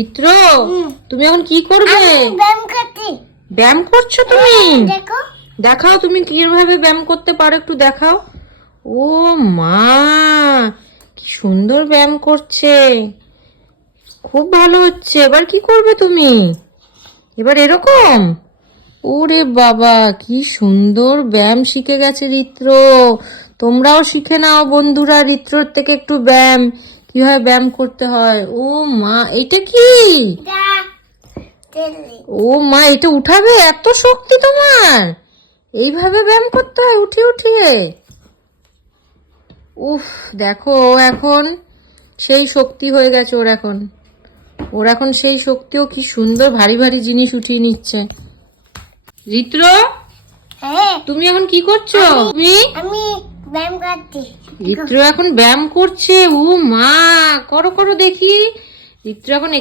ঋত্র, তুমি এখন কি করবে? ব্যায়াম করছো তুমি? দেখাও তুমি কিভাবে ব্যায়াম করতে পারো, একটু দেখাও। ও মা, কি সুন্দর ব্যায়াম করছে, খুব ভালো হচ্ছে। এবার কি করবে তুমি? এবার এরকম? ওরে বাবা, কি সুন্দর ব্যায়াম শিখে গেছে ঋত্র। তোমরাও শিখে নাও বন্ধুরা, ঋত্রর থেকে একটু ব্যায়াম, কিভাবে ব্যায়াম করতে হয়। ও মা, এটা কি? ও মা, এটা উঠাবে? এত শক্তি তোমার? এইভাবে ব্যায়াম করতে হয় উঠিয়ে উঠিয়ে? উফ, দেখো ও এখন সেই শক্তি হয়ে গেছে ওর এখন সেই শক্তিও কি সুন্দর ভারী ভারী জিনিস উঠিয়ে নিচ্ছে। ঋত্র, তুমি এখন কি করছো? আমি ব্যায়াম করছি। ঋত্র এখন ব্যায়াম করছে। ও মা, করো করো দেখি। ঋত্র এখন